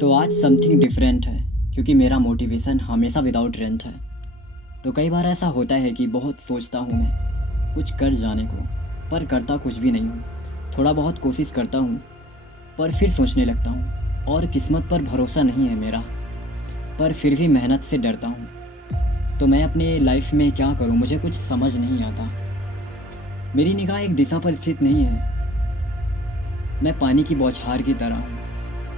तो आज something different है क्योंकि मेरा मोटिवेशन हमेशा विदाउट रेंट है। तो कई बार ऐसा होता है कि बहुत सोचता हूँ मैं कुछ कर जाने को, पर करता कुछ भी नहीं हूँ। थोड़ा बहुत कोशिश करता हूँ पर फिर सोचने लगता हूँ और किस्मत पर भरोसा नहीं है मेरा, पर फिर भी मेहनत से डरता हूँ। तो मैं अपने लाइफ में क्या करूँ, मुझे कुछ समझ नहीं आता। मेरी निगाह एक दिशा पर स्थित नहीं है। मैं पानी की बौछार की तरह हूँ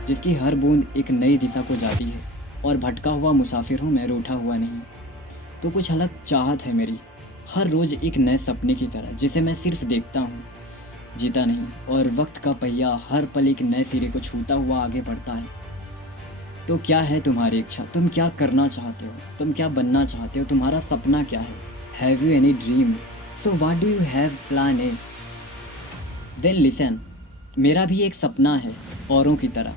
जिसकी हर बूंद एक नई दिशा को जाती है, और भटका हुआ मुसाफिर हूँ मैं, रूठा हुआ नहीं। तो कुछ अलग चाहत है मेरी, हर रोज़ एक नए सपने की तरह जिसे मैं सिर्फ देखता हूँ, जीता नहीं। और वक्त का पहिया हर पल एक नए सिरे को छूता हुआ आगे बढ़ता है। तो क्या है तुम्हारी इच्छा, तुम क्या करना चाहते हो, तुम क्या बनना चाहते हो, तुम्हारा सपना क्या है? Have you any dream? So what do you have plan A? Then listen, मेरा भी एक सपना है औरों की तरह।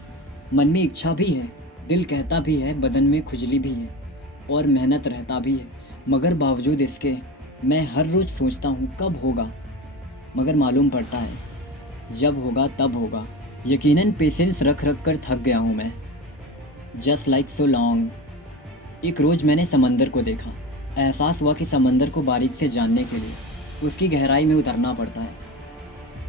मन में इच्छा भी है, दिल कहता भी है, बदन में खुजली भी है और मेहनत रहता भी है। मगर बावजूद इसके मैं हर रोज़ सोचता हूँ कब होगा, मगर मालूम पड़ता है जब होगा तब होगा। यकीनन पेशेंस रख रख कर थक गया हूँ मैं। Just like so long. एक रोज़ मैंने समंदर को देखा। एहसास हुआ कि समंदर को बारीक से जानने के लिए उसकी गहराई में उतरना पड़ता है।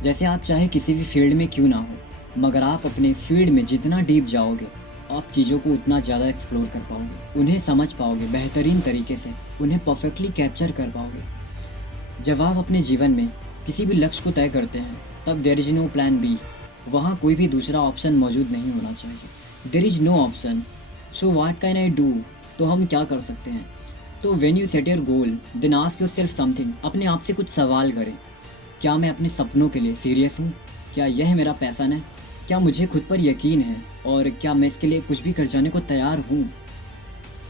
जैसे आप चाहे किसी भी फील्ड में क्यों ना हो, मगर आप अपने फील्ड में जितना डीप जाओगे, आप चीज़ों को उतना ज़्यादा एक्सप्लोर कर पाओगे, उन्हें समझ पाओगे बेहतरीन तरीके से, उन्हें परफेक्टली कैप्चर कर पाओगे। जब आप अपने जीवन में किसी भी लक्ष्य को तय करते हैं, तब there is no plan B. वहाँ कोई भी दूसरा ऑप्शन मौजूद नहीं होना चाहिए। There is no option, so what can I do? तो हम क्या कर सकते हैं? तो when you set your goal, then ask yourself something. अपने आप से कुछ सवाल करें। क्या मैं अपने सपनों के लिए सीरियस हूँ? क्या यह मेरा पैशन है? क्या मुझे खुद पर यकीन है? और क्या मैं इसके लिए कुछ भी कर जाने को तैयार हूँ?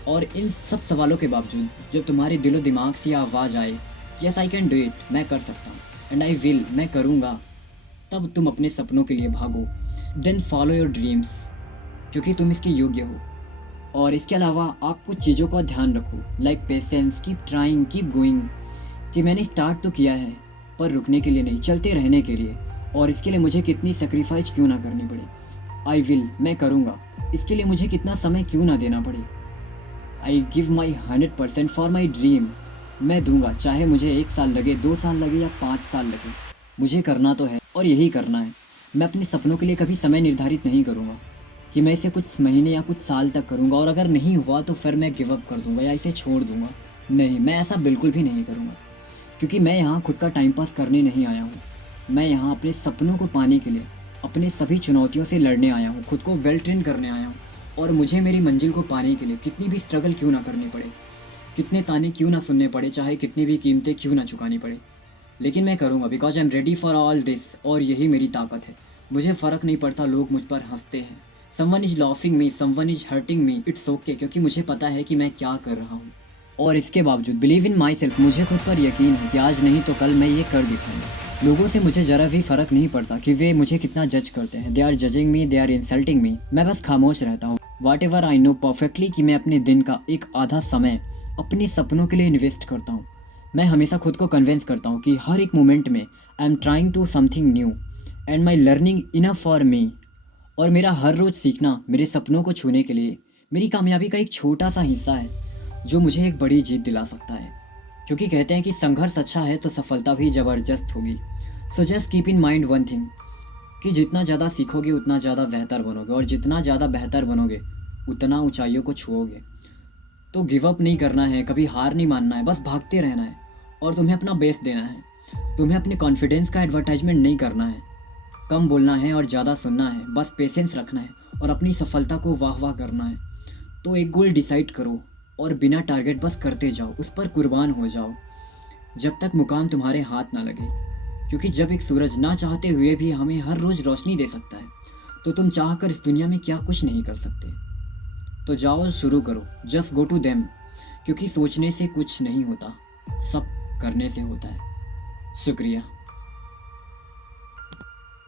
और इन सब सवालों के बावजूद जब तुम्हारे दिलो दिमाग से यह आवाज़ आए, yes I can do it, मैं कर सकता हूँ, एंड आई विल, मैं करूँगा, तब तुम अपने सपनों के लिए भागो। देन फॉलो योर ड्रीम्स, क्योंकि तुम इसके योग्य हो। और इसके अलावा आप कुछ चीज़ों का ध्यान रखो, like patience, keep trying, keep going. कि मैंने स्टार्ट तो किया है, पर रुकने के लिए नहीं, चलते रहने के लिए। और इसके लिए मुझे कितनी सेक्रीफाइस क्यों ना करनी पड़े, आई विल, मैं करूँगा। इसके लिए मुझे कितना समय क्यों ना देना पड़े, I give my 100% for my dream. मैं दूंगा, चाहे मुझे 1 साल लगे, 2 साल लगे या 5 साल लगे। मुझे करना तो है और यही करना है। मैं अपने सपनों के लिए कभी समय निर्धारित नहीं करूँगा कि मैं इसे कुछ महीने या कुछ साल तक करूँगा, और अगर नहीं हुआ तो फिर मैं गिव अप कर दूँगा या इसे छोड़ दूँगा। नहीं, मैं ऐसा बिल्कुल भी नहीं करूँगा, क्योंकि मैं यहाँ खुद का टाइम पास करने नहीं आया हूँ। मैं यहाँ अपने सपनों को पाने के लिए अपने सभी चुनौतियों से लड़ने आया हूँ, खुद को वेल ट्रेन करने आया हूँ। और मुझे मेरी मंजिल को पाने के लिए कितनी भी स्ट्रगल क्यों ना करनी पड़े, कितने ताने क्यों ना सुनने पड़े, चाहे कितनी भी कीमतें क्यों ना चुकानी पड़े, लेकिन मैं करूँगा, because I am ready for all this. और यही मेरी ताकत है। मुझे फ़र्क नहीं पड़ता लोग मुझ पर हंसते हैं, someone is laughing me, someone is hurting me, it's okay, क्योंकि मुझे पता है कि मैं क्या कर रहा हूँ। और इसके बावजूद बिलीव इन माई सेल्फ, मुझे खुद पर यकीन है कि आज नहीं तो कल मैं ये कर दिखाऊंगा। लोगों से मुझे ज़रा भी फ़र्क नहीं पड़ता कि वे मुझे कितना जज करते हैं। They are judging me, they are insulting me, मैं बस खामोश रहता हूँ। Whatever I know perfectly कि मैं अपने दिन का एक आधा समय अपने सपनों के लिए इन्वेस्ट करता हूँ। मैं हमेशा खुद को कन्विंस करता हूँ कि हर एक मोमेंट में I am trying to something new and my learning enough for me. और मेरा हर रोज़ सीखना मेरे सपनों को छूने के लिए मेरी कामयाबी का एक छोटा सा हिस्सा है, जो मुझे एक बड़ी जीत दिला सकता है। क्योंकि कहते हैं कि संघर्ष अच्छा है तो सफलता भी ज़बरदस्त होगी। So just keep in mind one thing, कि जितना ज़्यादा सीखोगे उतना ज़्यादा बेहतर बनोगे, और जितना ज़्यादा बेहतर बनोगे उतना ऊंचाइयों को छुओगे। तो गिव अप नहीं करना है, कभी हार नहीं मानना है, बस भागते रहना है। और तुम्हें अपना बेस्ट देना है। तुम्हें अपने कॉन्फिडेंस का एडवर्टाइजमेंट नहीं करना है, कम बोलना है और ज़्यादा सुनना है, बस पेशेंस रखना है और अपनी सफलता को वाह वाह करना है। तो एक गोल डिसाइड करो और बिना टारगेट बस करते जाओ, उस पर कुर्बान हो जाओ जब तक मुकाम तुम्हारे हाथ ना लगे। क्योंकि जब एक सूरज ना चाहते हुए भी हमें हर रोज़ रोशनी दे सकता है, तो तुम चाह कर इस दुनिया में क्या कुछ नहीं कर सकते। तो जाओ, शुरू करो, जस्ट गो टू देम। क्योंकि सोचने से कुछ नहीं होता, सब करने से होता है। शुक्रिया।